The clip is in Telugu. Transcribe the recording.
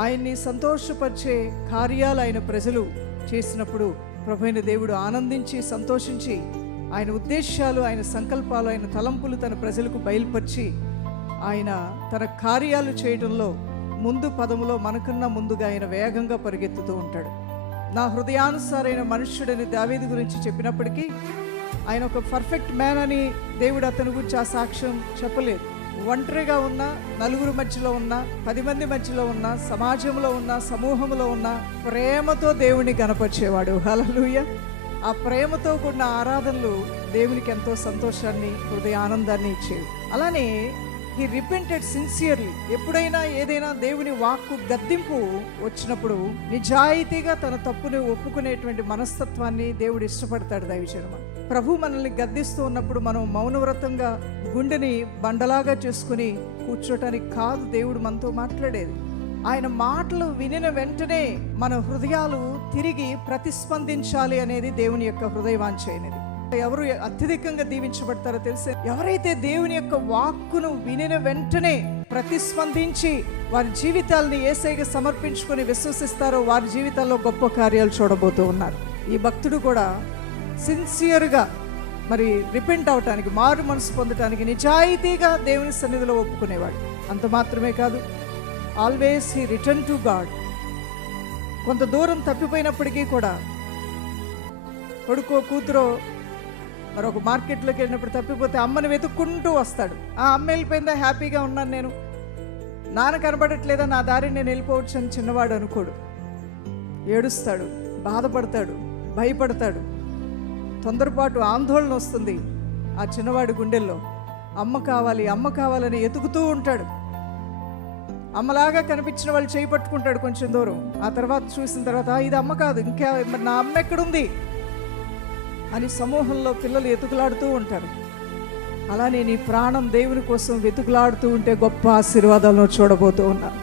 ఆయన్ని సంతోషపరిచే కార్యాలు ఆయన ప్రజలు చేసినప్పుడు ప్రభువైన దేవుడు ఆనందించి సంతోషించి ఆయన ఉద్దేశాలు, ఆయన సంకల్పాలు, ఆయన తలంపులు తన ప్రజలకు బయలుపరిచి ఆయన తన కార్యాలు చేయడంలో ముందు పదములో మనకన్నా ముందుగా ఆయన వేగంగా పరిగెత్తుతూ ఉంటాడు. నా హృదయానుసారైన మనుష్యుడని దావీదు గురించి చెప్పినప్పటికీ ఆయన ఒక పర్ఫెక్ట్ మ్యాన్ అని దేవుడు అతని గురించి ఆ సాక్ష్యం చెప్పలేదు. ఒంటరిగా ఉన్న, నలుగురు మధ్యలో ఉన్న, 10 మంది మధ్యలో ఉన్న, సమాజంలో ఉన్న, సమూహంలో ఉన్న ప్రేమతో దేవుని గణపరిచేవాడు. హల్లెలూయా. ఆ ప్రేమతో కూడిన ఆరాధనలు దేవునికి ఎంతో సంతోషాన్ని, హృదయ ఆనందాన్ని ఇచ్చేవి. అలానే హీ రిపెంటెడ్ సిన్సియర్లీ. ఎప్పుడైనా ఏదైనా దేవుని వాక్కు గద్దింపు వచ్చినప్పుడు నిజాయితీగా తన తప్పుని ఒప్పుకునేటువంటి మనస్తత్వాన్ని దేవుడు ఇష్టపడతాడు. దైవజనమా, ప్రభు మనల్ని గద్దిస్తూ ఉన్నప్పుడు మనం మౌనవ్రతంగా గుండెని బండలాగా చేసుకుని కూర్చోటానికి కాదు దేవుడు మనతో మాట్లాడేది. ఆయన మాటలు వినిన వెంటనే మన హృదయాలు తిరిగి ప్రతిస్పందించాలి అనేది దేవుని యొక్క హృదయవాంఛ అనేది. ఎవరు అత్యధికంగా దీవించబడతారో తెలిసే, ఎవరైతే దేవుని యొక్క వాక్కును వినిన వెంటనే ప్రతిస్పందించి వారి జీవితాలని యేసయ్యకి సమర్పించుకొని విశ్వసిస్తారో వారి జీవితాల్లో గొప్ప కార్యాలు చూడబోతూ ఉన్నారు. ఈ భక్తుడు కూడా సిన్సియర్గా మరి రిపెంట్ అవటానికి, మారు మనసు పొందటానికి నిజాయితీగా దేవుని సన్నిధిలో ఒప్పుకునేవాడు. అంత మాత్రమే కాదు, always he return to God. కొంత దూరం తప్పిపోయినప్పటికీ కూడా కొడుకో కూతురో మరొక మార్కెట్లోకి వెళ్ళినప్పుడు తప్పిపోతే అమ్మని వెతుక్కుంటూ వస్తాడు. ఆ అమ్మ వెళ్ళిపోయిందా, హ్యాపీగా ఉన్నాను నేను, నాన్న కనబడట్లేదా, నా దారి నేను వెళ్ళిపోవచ్చు అని చిన్నవాడు అనుకోడు. ఏడుస్తాడు, బాధపడతాడు, భయపడతాడు, తొందరపాటు ఆందోళన వస్తుంది ఆ చిన్నవాడి గుండెల్లో. అమ్మ కావాలి, అమ్మ కావాలని ఎతుకుతూ ఉంటాడు. అమ్మలాగా కనిపించిన వాళ్ళు చేయి పట్టుకుంటాడు కొంచెం దూరం. ఆ తర్వాత చూసిన తర్వాత ఇది అమ్మ కాదు, ఇంకా నా అమ్మ ఎక్కడుంది అని సమూహంలో పిల్లలు ఎతుకులాడుతూ ఉంటారు. అలానే నీ ప్రాణం దేవుని కోసం వెతుకులాడుతూ ఉంటే గొప్ప ఆశీర్వాదాలను చూడబోతూ ఉన్నాను.